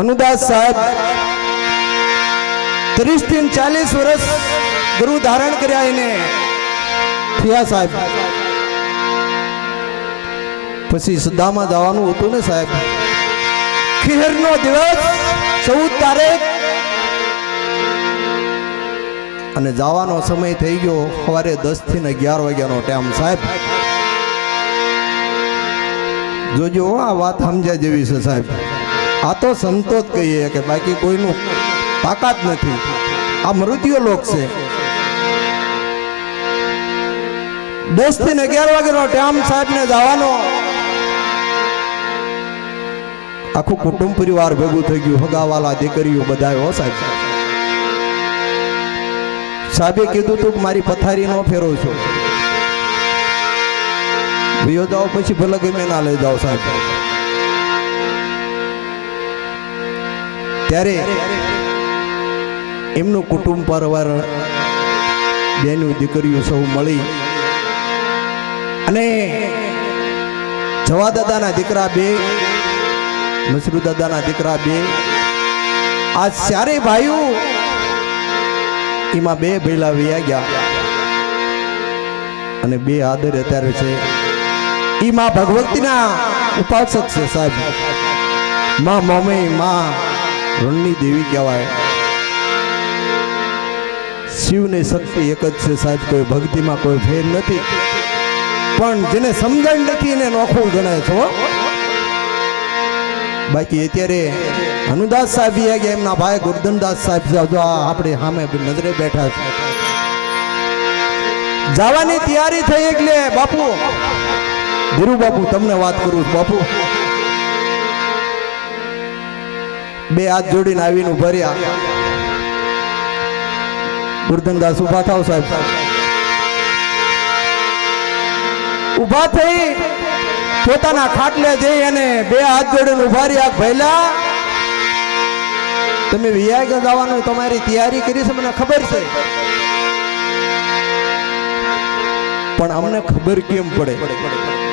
अनुदास साहब 30 થી 40 વર્ષ ગુરु ધારણ કર્યા એને થયા સાહેબ. પછી સદામાં જવાનું હતું ને સાહેબ. ખીરનો દિવસ 14 તારીખ અને જવાનો સમય થઈ ગયો સવારે 10 થી 11 વાગ્યાનો ટાઈમ સાહેબ. જોજો આ વાત સમજ્યા જેવી છે સાહેબ. આ તો સંતો જ કહીએ કે બાકી કોઈનું તાકાત નથી. આ મૃત્યુ લોક છે. 10 થી 11 વાગ્યાનો ટાઈમ સાહેબ ને જવાનો. આખું કુટુંબ પરિવાર ભેગું થઈ ગયું. હગાવાલા દીકરીઓ બધા હો સાહેબ. સાહેબે કીધું તું મારી પથારી નો ફેરવ છો, વિયો જાઓ પછી ભલે ગમે ના લઈ જાઓ સાહેબ. ત્યારે એમનું કુટુંબ પરિવાર બેનું દીકરીઓ સૌ મળી અને જવા દાદાના દીકરા 2, મસરૂ દાદાના દીકરા 2, આ ચારે ભાઈઓ એમાં 2 ભેલા વયા ગયા અને 2 આદર અત્યારે છે. ઈ માં ભગવતીના ઉપાસક છે સાહેબ. માં મમ્મી માં રણની દેવી કહેવાય. શિવની શક્તિ એક જ છે સાહેબ. કોઈ ભક્તિમાં કોઈ ફેર નથી, પણ જેને સમજણ નથી એને નોખું ગણાય છો. બાકી અત્યારે અનુદાસ સાહેબ ગયા, એમના ભાઈ ગોરધનદાસ સાહેબ જો આપણે સામે નજરે બેઠા છે. જવાની તૈયારી થઈ એટલે બાપુ ધીરુ બાપુ તમને વાત કરું બાપુ. 2 હાથ જોડીને આવીને ઉભા રહ્યા. ગોરધનદાસ ઉભા થાવ સાહેબ. ઉભા થઈ પોતાના ખાટલે જઈ અને 2 હાથ જોડીને ઉભા રહ્યા. ભૈલા તમે વિયાગ જવાનું તમારી તૈયારી કરી છે, મને ખબર છે, પણ અમને ખબર કેમ પડે?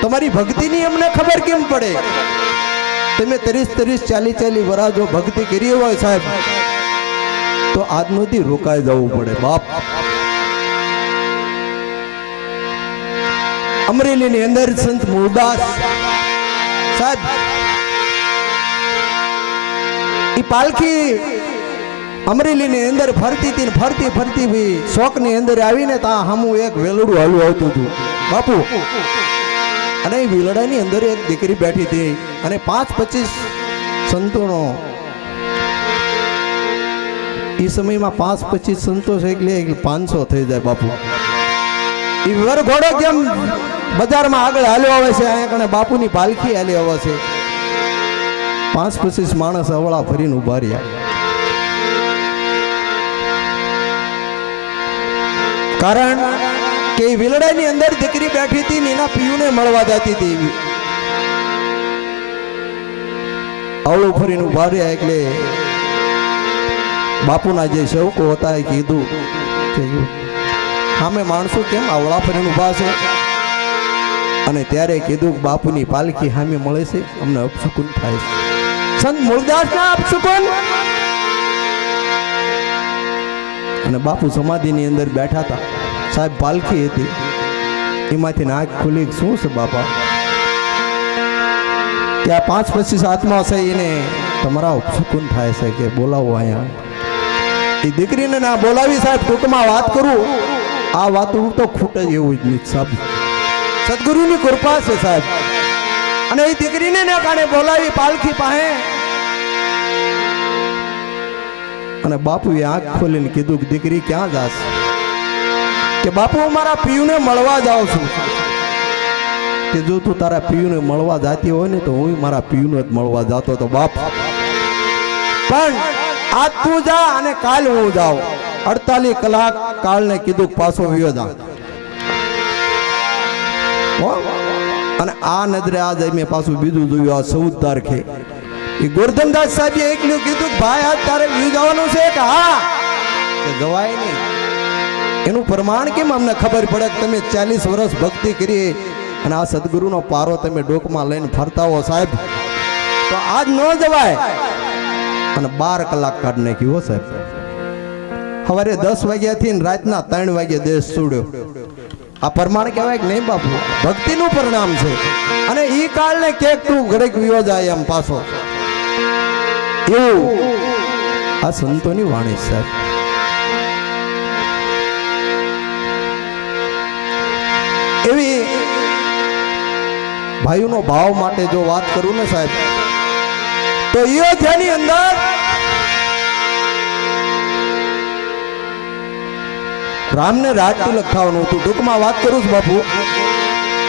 તમારી ભક્તિની અમને ખબર કેમ પડે? તમે 30-40 વર્ષ જો ભક્તિ કરી હોય સાહેબ તો આજનોથી રોકાઈ જવું પડે બાપ. અમરેલીની અંદર સંત મૂળદાસ સાહેબ ઈ પાલખી અમરેલીની અંદર ફરતી હતી, ફરતી ભાઈ શોકની અંદર આવીને ત્યાં હમું એક વેલડું હાલું આવતું હતું બાપુ. અને એ વેલડાની અંદર એક દીકરી બેઠી હતી અને 5-25 સંતોનો એ સમયમાં 5-25 સંતો છે એટલે 500 થઈ જાય બાપુ. એ વરઘોડો કેમ બજારમાં આગળ હાલ્યો આવે છે, અહીંયા કણે બાપુની પાલખી હાલી આવે છે. 5-25 માણસ અવળા ફરીને ઉભા રહ્યા. કારણ કે વિલડાની અંદર દીકરી બેઠી હતી ને એના પિયુને મળવા જતી હતી. અવળું ફરીને ઉભા રહ્યા એટલે બાપુના જે સેવકો હતા એ કીધું કે સામે માણસો કેમ અવળા ફરીને ઉભા છે? અને ત્યારે કીધું બાપુની પાલખી સામે મળે છે, અમને અપસુકુન થાય છે. સંત મૂળદાસના અપસુકુન. અને બાપુ સમાધિની અંદર બેઠા હતા સાહેબ. પાલખી હતી એમાંથી આંખ ખુલી. શું છે બાપા? ત્યાં 5-25 આત્મા છે એને તમારા અપસુકુન થાય છે કે બોલાવો અહીંયા. એ દીકરીને ના બોલાવી સાહેબ. ટૂંકમાં વાત કરું, આ વાત તો ખૂટે એવું જ નહીં સાહેબ. સદગુરુની કૃપા છે સાહેબ. અને એ દીકરીને ના કારણે બોલાવી પાલખી પાસે. અને બાપુએ આંખ ખોલીને કીધું કે દીકરી ક્યાં જાસ? કે બાપુ હું મારા પિયુને મળવા જાઉં છું. કે જો તું તારા પિયુને મળવા જાતી હોય ને તો હું મારા પિયુને જ મળવા જાતો તો બાપ. પણ આજ તું જા અને કાલ હું જાઉં. 48 કલાક કાળને કીધું પાછો વિયો જા. અને આ નજરે આજ મેં પાછું બીજું જોયું. આ 14 તારીખે એ ગોરધનદાસ સાહેબે એકલું કીધું ભાઈ આજ તારે વિયો જવાનું છે કે હા? કે જવાય નહીં. એનું પ્રમાણ કેમ અમને ખબર પડે કે તમે 40 વર્ષ ભક્તિ કરી અને આ સદગુરુનો પારો તમે ડોકમાં લઈને ફરતા હો સાહેબ, તો આજ ન જવાય. અને 12 કલાક કાઢી નાખ્યું હો સાહેબ. સવારે 10 વાગ્યાથી ને રાતના 3 વાગે દેશ છોડ્યો. આ પ્રમાણ કહેવાય કે નહીં બાપુ? ભક્તિનું પરિણામ છે. અને ઈ કાળને કેક તું ઘડીક વિયો જાય એમ પાછો, એવું આ સંતોની વાણી સાહેબ. એવી ભાઈઓનો ભાવ માટે જો વાત કરું ને સાહેબ, તો અયોધ્યાની અંદર રામને રાજ તિલક થવાનું હતું. ટૂંકમાં વાત કરું છું બાપુ,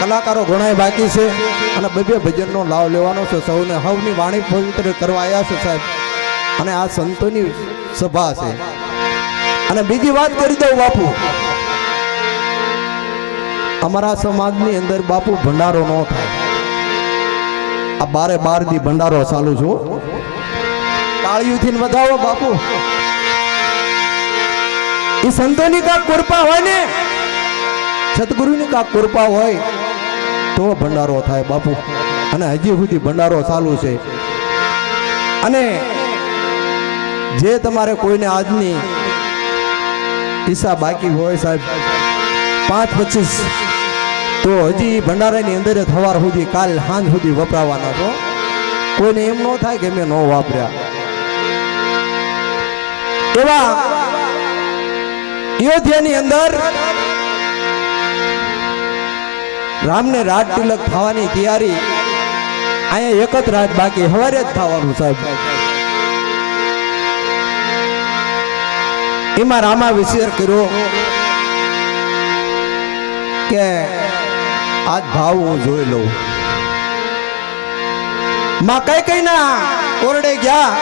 કલાકારો ઘણાય બાકી છે અને બે ભજનનો લાભ લેવાનો છે. સૌને હવની વાણી પવિત્ર કરવા આવ્યા છે સાહેબ. અને આ સંતોની સભા છે. અને બીજી વાત કરી દઉં બાપુ, અમારા સમાજની અંદર બાપુ ભંડારો ન થાય. આ 12 દી ભંડારો ચાલુ છું. તાળીઓથી વધાવો બાપુ. એ સંતોની કાક કૃપા હોય ને, સતગુરુની કાક કૃપા હોય તો ભંડારો થાય બાપુ. અને હજી સુધી ભંડારો ચાલુ છે. અને જે તમારે કોઈને આજની ઈચ્છા બાકી હોય સાહેબ 5-25, તો હજી ભંડારાની અંદર સવાર સુધી, કાલ સાંજ સુધી વપરાવાના છો. કોઈને એમ ન થાય કે મેં ન વાપર્યા. એવા અયોધ્યાની અંદર રામને રાજ તિલક થવાની તૈયારી. અહીંયા એક જ રાત બાકી, સવારે જ થવાનું સાહેબ. એમાં રામા વિચાર કર્યો કે આજ ભાવ હું જોઈ લઉં. માં કઈ ના ઓરડે ગયા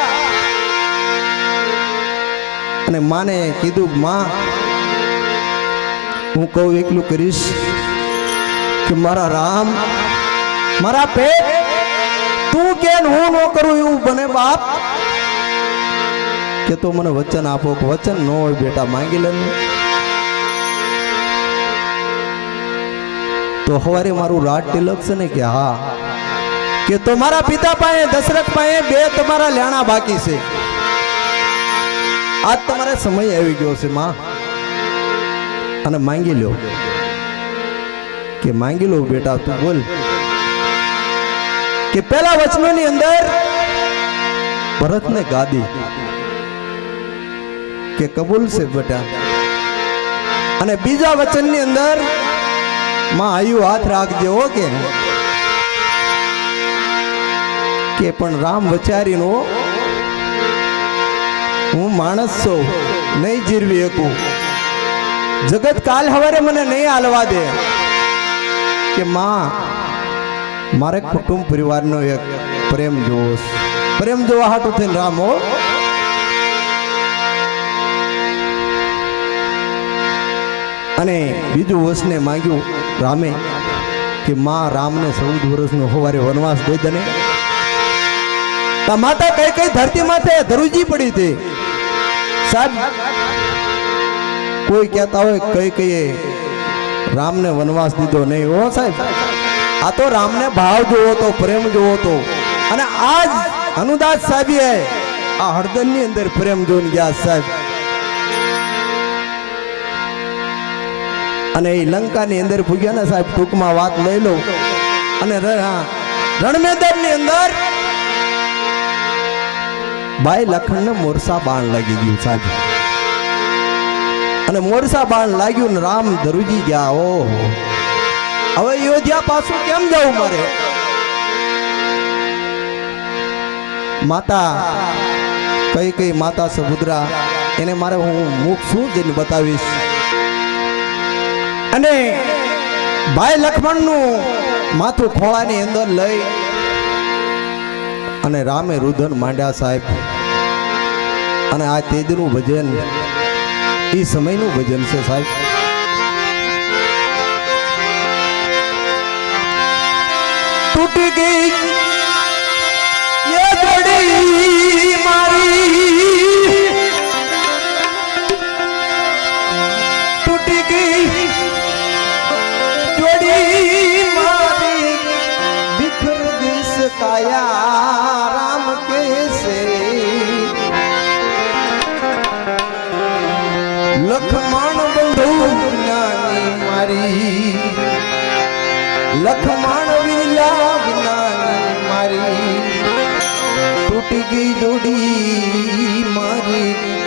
અને માને કીધું, માં હું કહું એકલું કરીશ કે મારા રામ, મારા પેટ તું કે હું ન કરું એવું બને બાપ. કે તો મને વચન આપો. વચન ન હોય બેટા માંગી લે. તો હવારે મારું રાજ તિલક છે ને કે હા, કે તો મારા પિતા પાસે દશરથ પાસે 2 તમારા લેણા બાકી છે. આજ તમારે સમય આવી ગયો છે માં, અને માંગી લો. કે માંગી લો બેટા, તું બોલ. કે પેલા વચનોની અંદર ભરતને ગાદી, કે કબૂલ છે બેટા. અને બીજા વચનની અંદર માં આયુ હાથ રાખજો કે પણ રામ વચારીનો હું માણસ છું, નહીં જીરવી શકું. જગત કાલ હવારે મને નહીં હાલવા દે. કે માં મારે કુટુંબ પરિવારનો એક પ્રેમ જોવો, પ્રેમ જોવા હાટું થઈને રામ હો. અને બીજું વસને માંગ્યું રામે કે માં રામને 14 વર્ષનો સવારે વનવાસ દઈ દે. માતા કઈ ધરતી માથે ધરુજી પડી હતી સાહેબ. કોઈ કહેતા હોય કઈ રામને વનવાસ દીધો નહીં હો સાહેબ. આ તો રામને ભાવ જોવો તો, પ્રેમ જોવો તો. અને આજ અનુદાસ સાહેબે આ હળદરની અંદર પ્રેમ જોઈને ગયા સાહેબ. અને એ લંકાની અંદર પૂગ્યા ને સાહેબ. ટૂંકમાં વાત લઈ લો. અને રણમેદાનની અંદર ભાઈ લખણને મોરસા બાણ લાગી ગયું સાહેબ. અને મોરસા બાણ લાગ્યું ને રામ ધરુજી ગયા. ઓહો, હવે અયોધ્યા પાછું કેમ જવું મારે? માતા કઈ માતા સુભદ્રા, એને મારે હું મુખ શું જઈને બતાવીશ. અને ભાઈ લક્ષ્મણનું માથું ખોળાની અંદર લઈ અને રામે રુદન માંડ્યા સાહેબ. અને આ તેજનું ભજન એ સમયનું ભજન છે સાહેબ. તૂટી ગઈ ये जोड़ी मारी टूटी गई जोड़ी मारी बिखर दिस काया राम के से તૂટી ગઈ જોડી મારી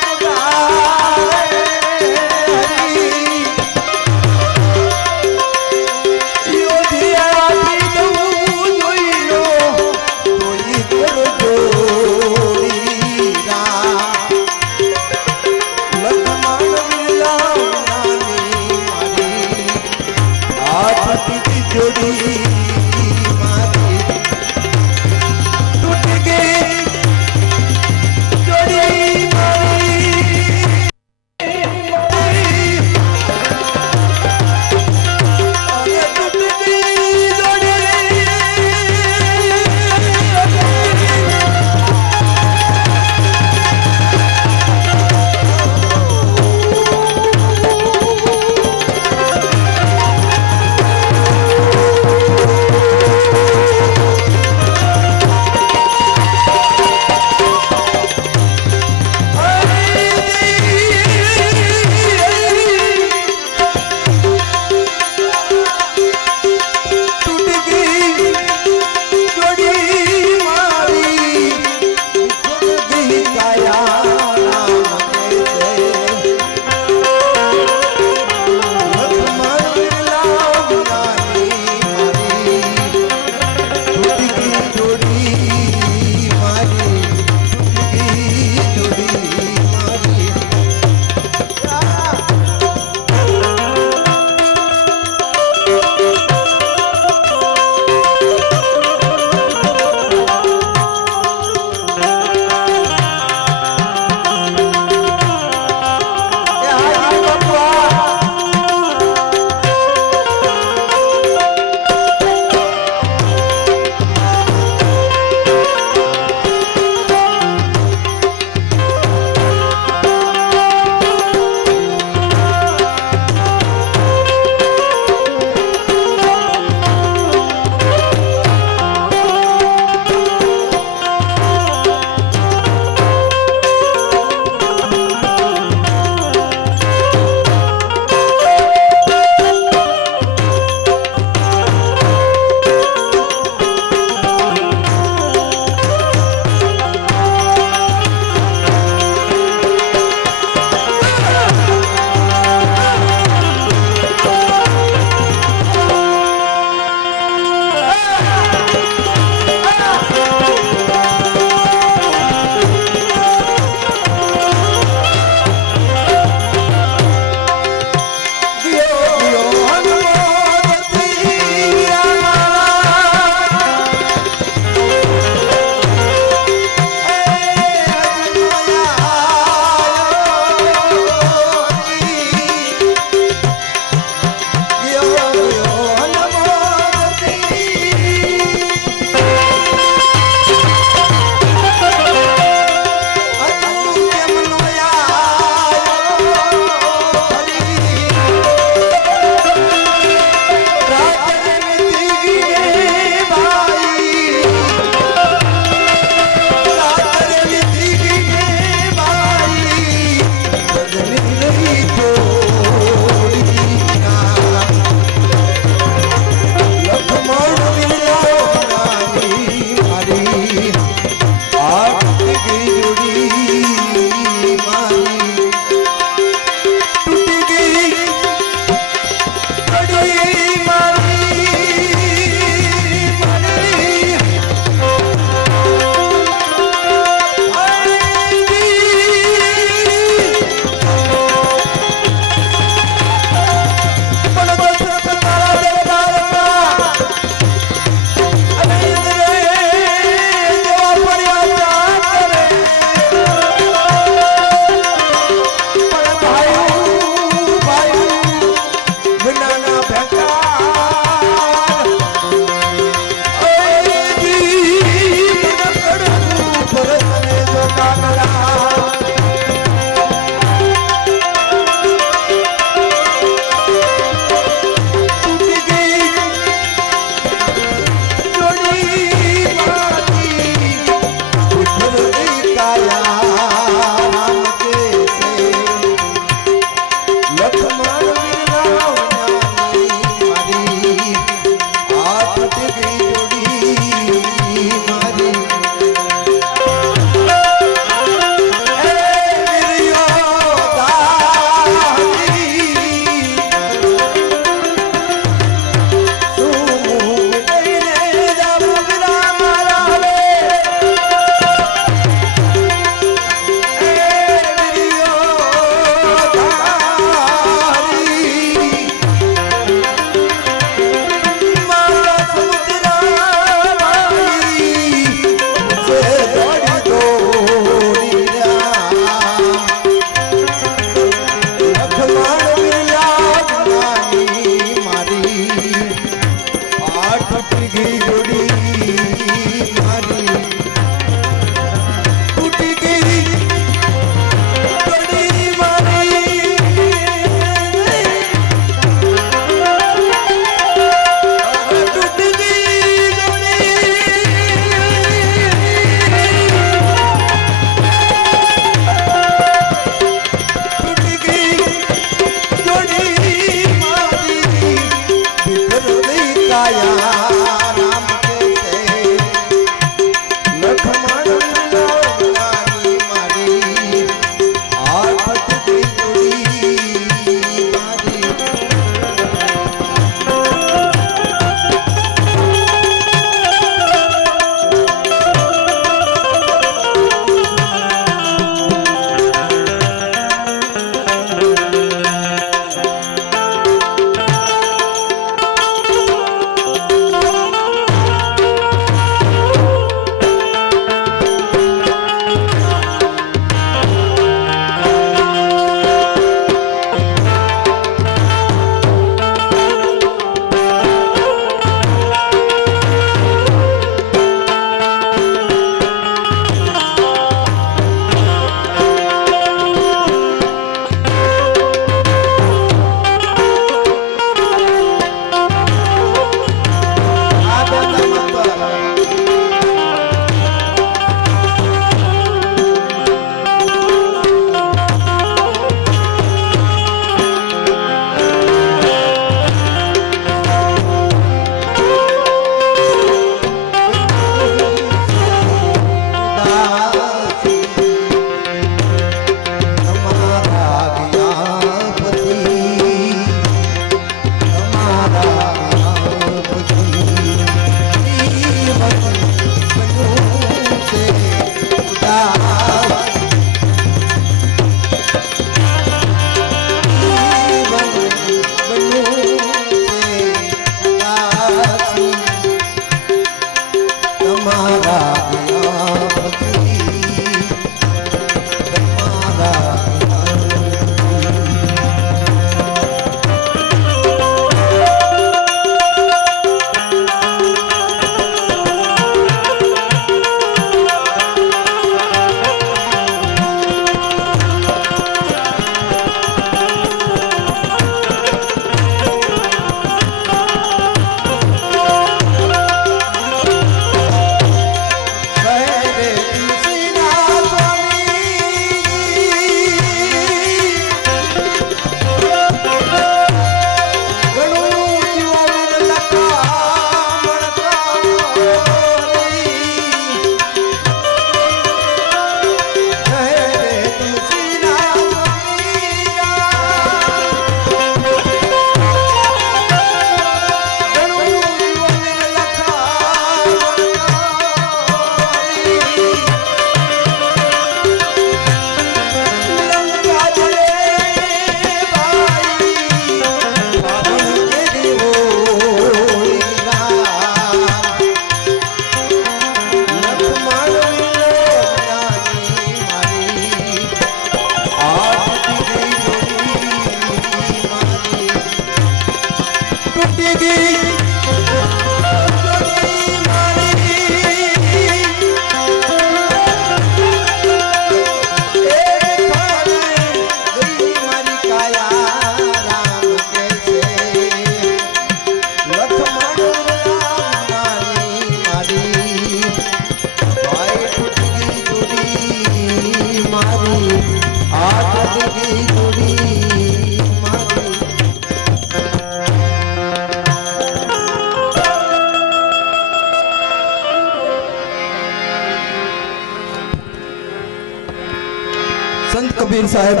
સંત કબીર સાહેબ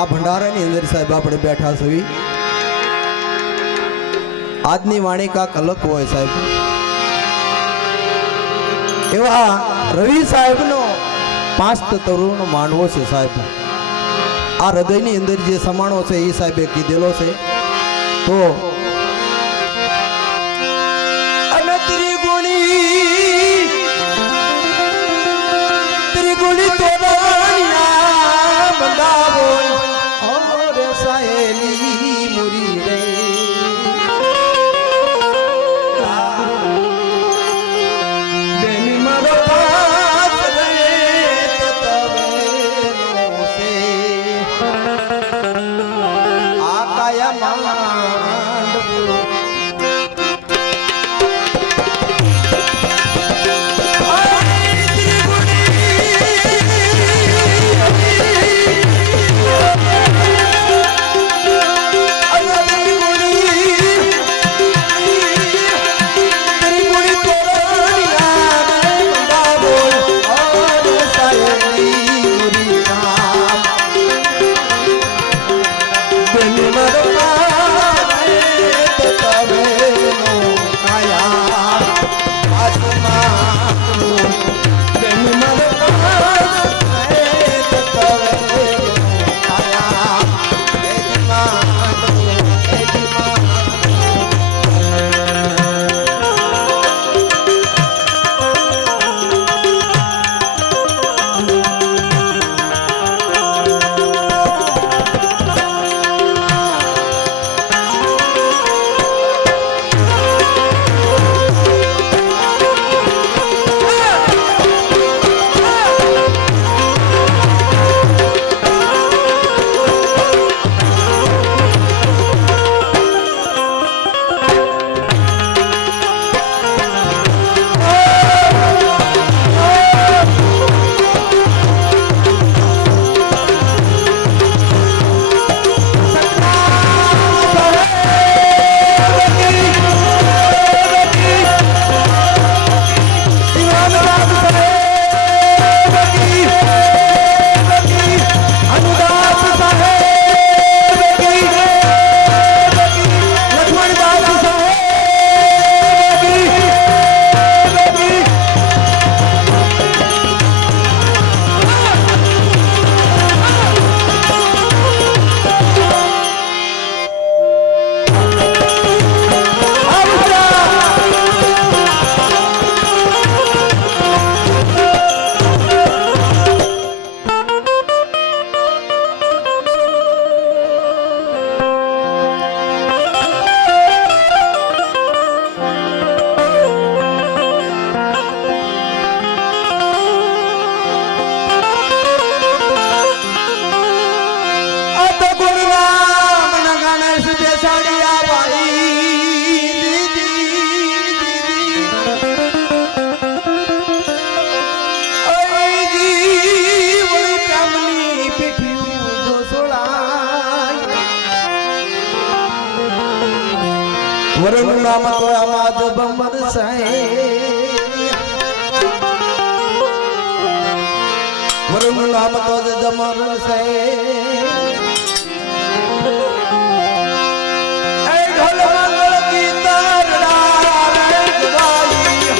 આ ભંડારાની અંદર સાહેબ આપણે બેઠા છીએ. આજની વાણી કાક અલગ હોય સાહેબ. એવા રવિ સાહેબનો 5 તરુણનો માંડવો છે સાહેબ. આ હૃદયની અંદર જે સમાણો છે એ સાહેબે કીધેલો છે. તો ત્રિગુણી તોરણિયા બંધાવો સાહેલી મુરી રે બેની મારો પાસ રે તતવેનો છે આ કાયા માંડવું વરુણ નામ તો આમાદ બમર સાહે વરુણ નામ તો જમર સાહે એ ઢોલ મંગળ કી તારડા રે ગવાઈ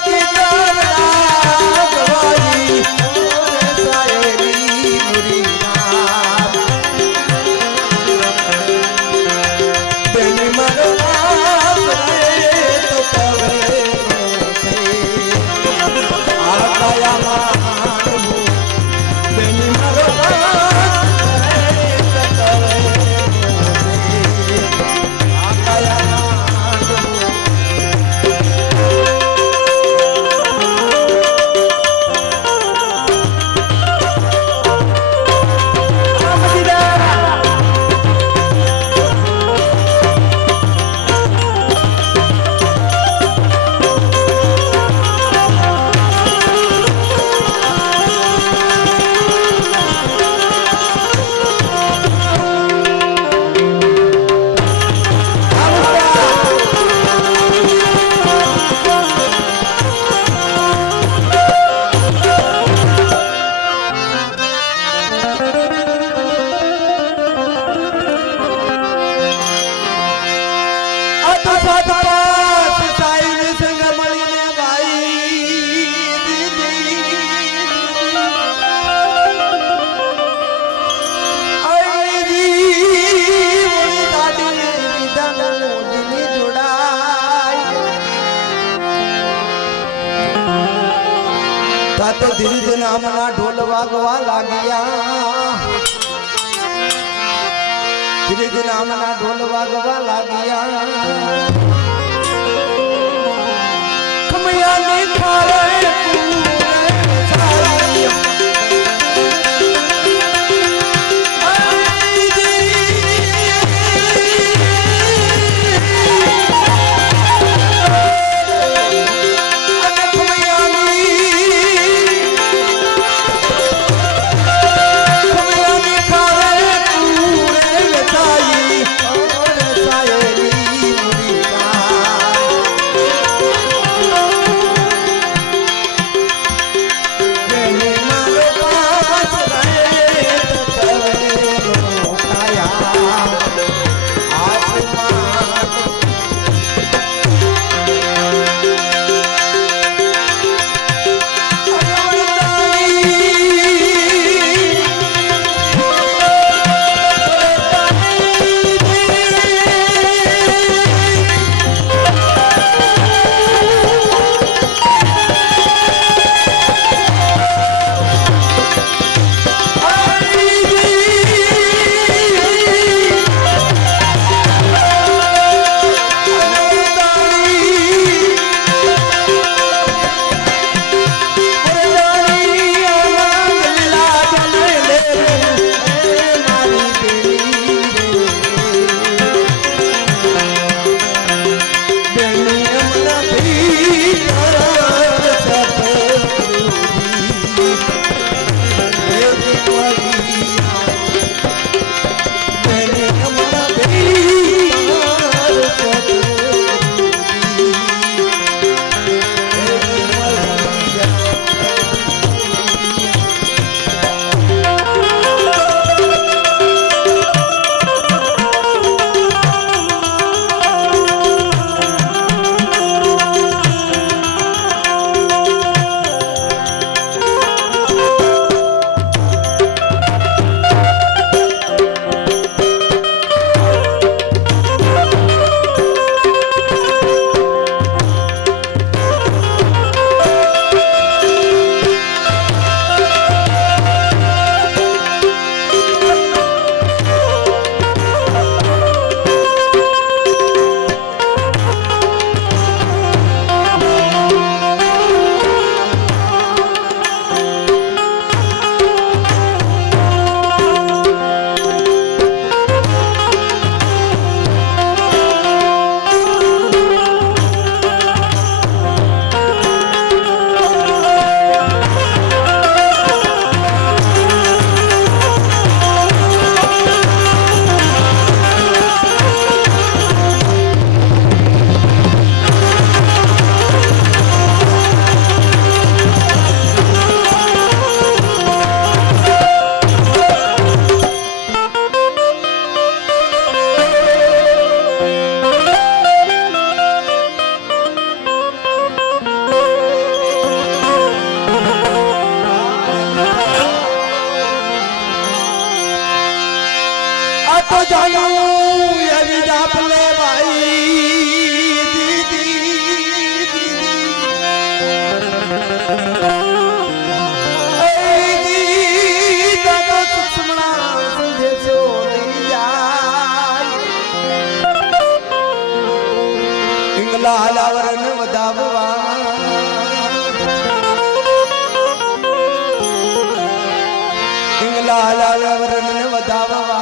Thank you. આ તો ધીરે ધીરે નામના ઢોલ વાગવા લાગ્યા ધીરે ધીરે નામના ઢોલ વાગવા લાગ્યા ખમૈયાને ખાળે तो जानू ये जापले भाई दीदी दीदी तो सुषमना संदेशो नहीं जाए इंगला लावरन वदाववा इंगला लावरन वदाववा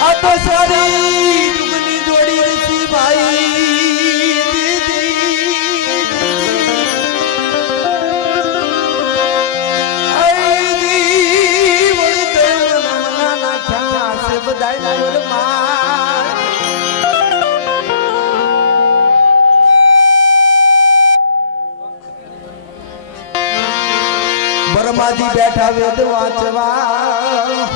આ તો સારી જુગની જોડી ઋષિ ભાઈ દીદી આઈ વળી તો મના નાખ્યા છે બધાય મોરમાં બરમાજી બેઠા વેદ વાંચવા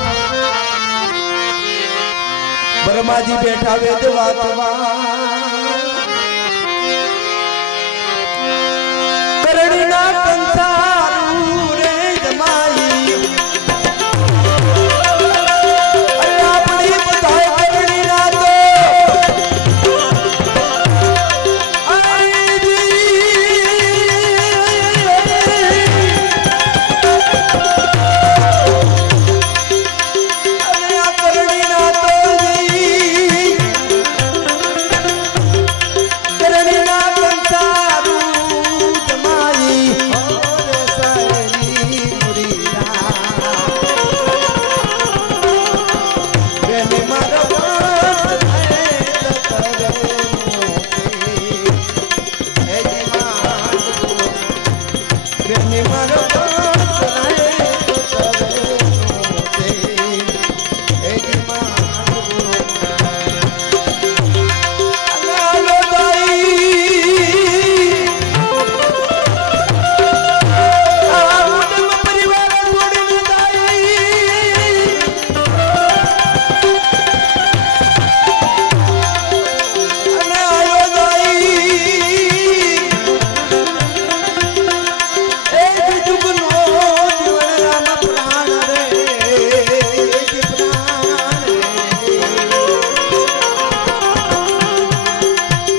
બરમાજી બેઠા વેદ વાંચવા કરણીના કંસારું રે જમાઈ અરે આપણી બધાય કરણીના તો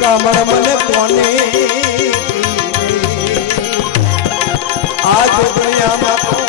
કમળ મને કોને આ દુનિયામાં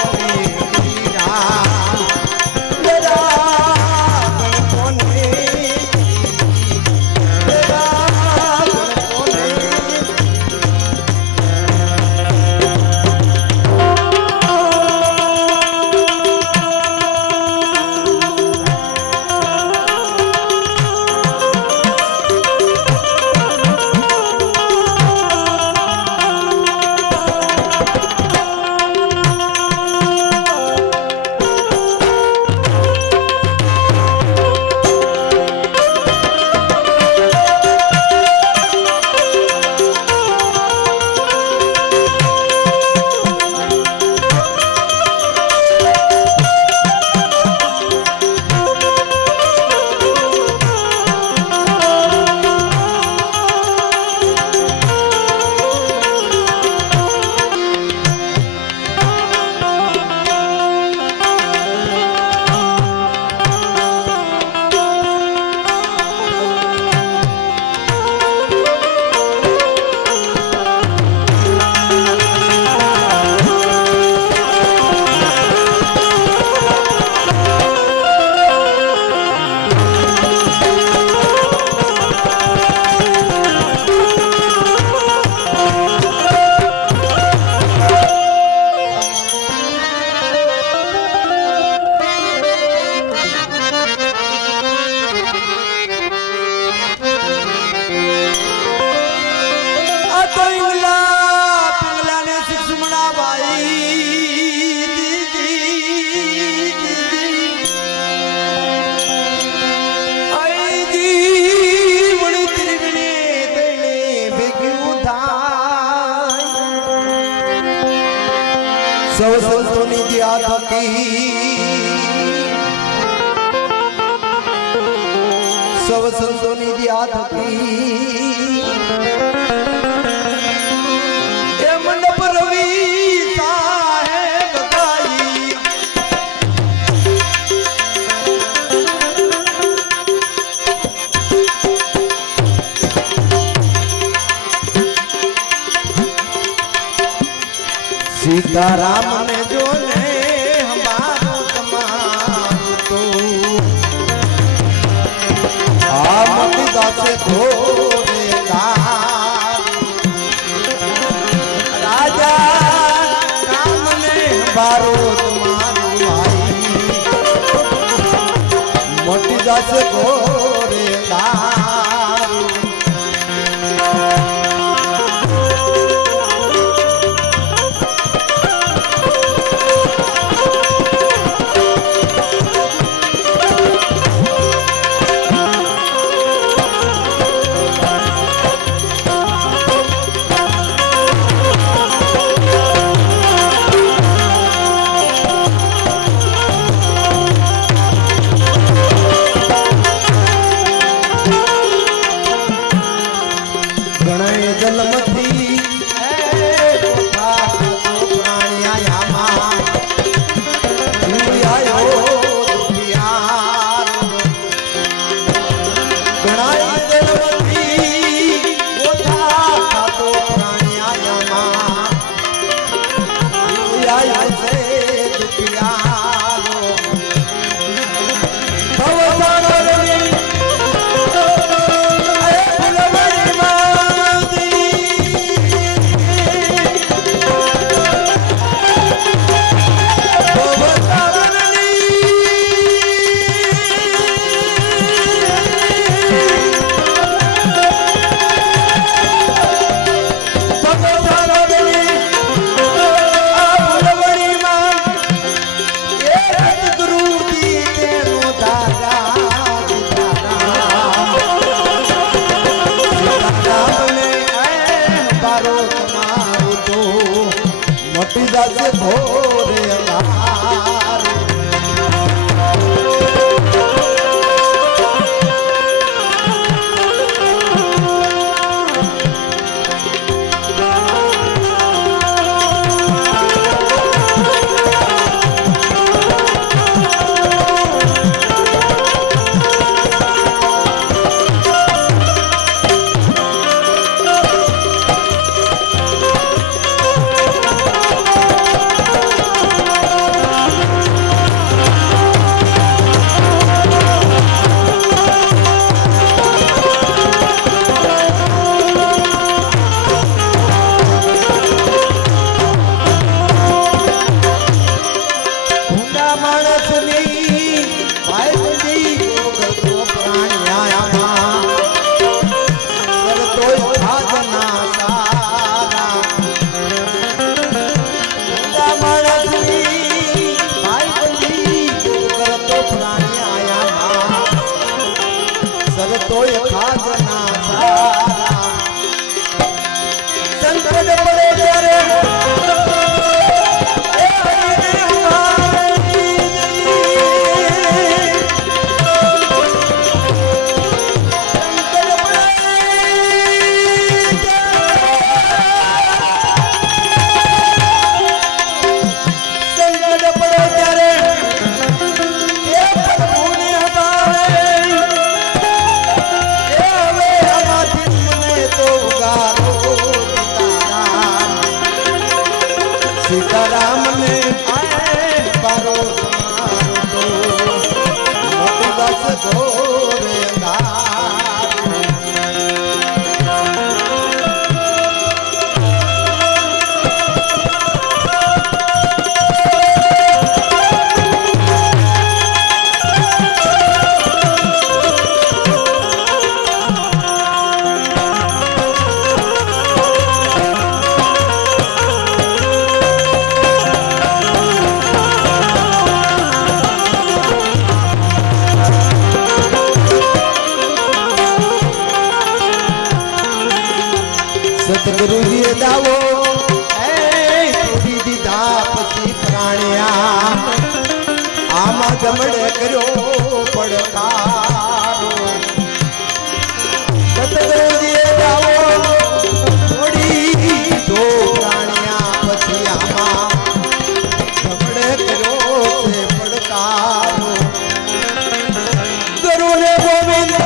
સૌ સંતોની દિયા થકી સૌ સંતોની દિયા થકી એ મંડપ રવિ સાહેબ ગાઈ सीताराम ने जो ने हमारो तमारो तो आमदा से धोरेगा राजा राम ने हमारो तमारो भाई मोटी જાશે ઘોરે દારૂ જાશે ઘોરે અંધારું તોય ખાજના સારા સંકટ પડે ત્યારે સીતારામ ને પારો ઘોરે સતગુરુજીએ દાવો છોડી દીધા પછી પ્રાણ્યા આમાં જમડે કર્યો પડકારો સતગુરુજીએ દાવો છોડી દીધો પ્રાણ્યા પછી આમાં જમડે કર્યો છે પડકારો ગુરુને ગોવિંદ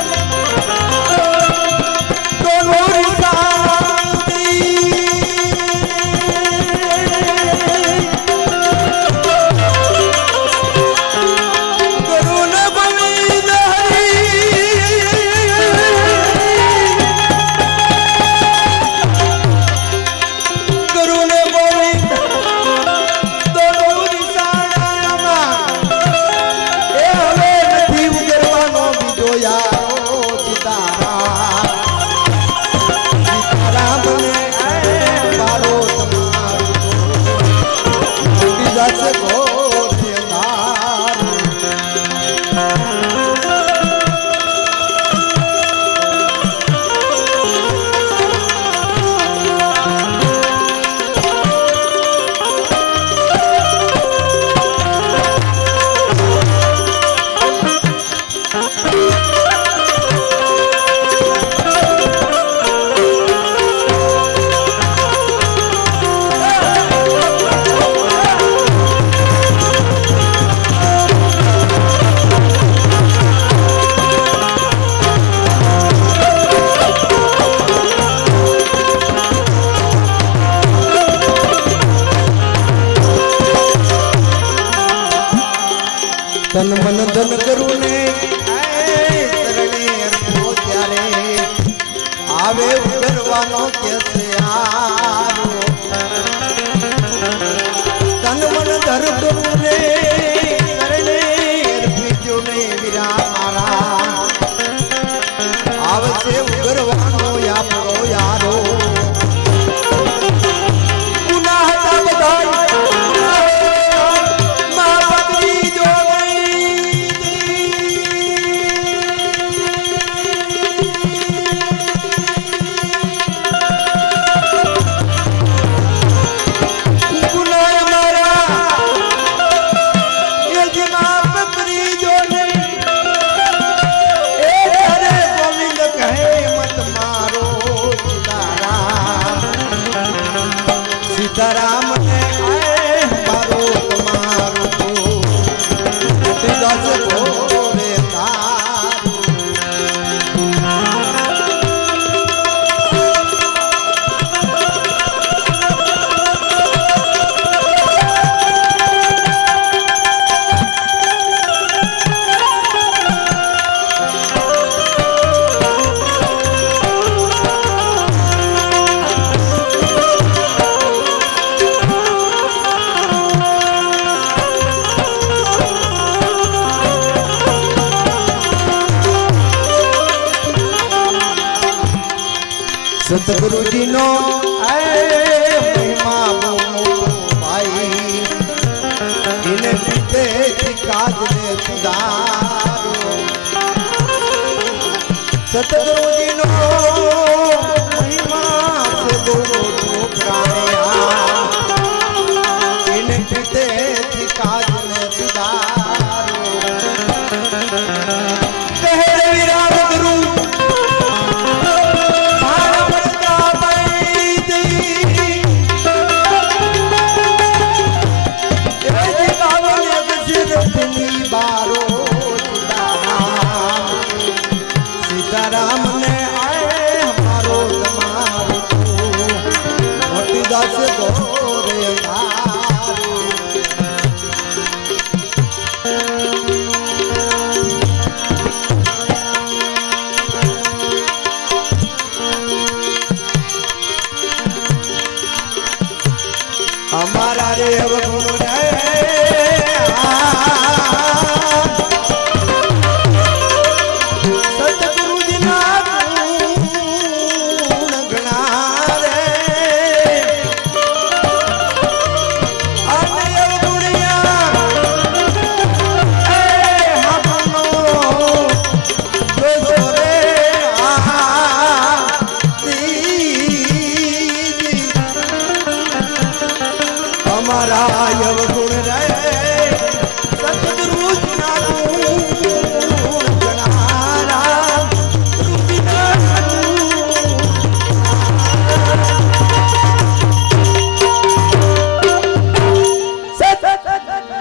સતગુરુજીનો મહિમા બહુ મોટો ભાઈ એને પીતેથી કાજને સુધાર્યો સતગુરુજીનો મહિમા છે બહુ મોટો પ્રાણ્યા એને પીતેથી કાજને સુધાર્યો सीताराम ने आए हमारो तुम्हारो मोटी दास गोरे हमारा रे अवगुण रे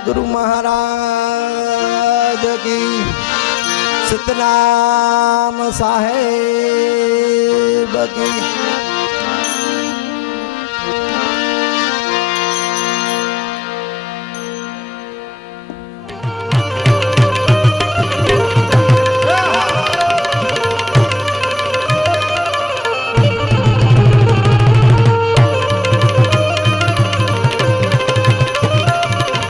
गुरु महाराज की सतनाम साहेब की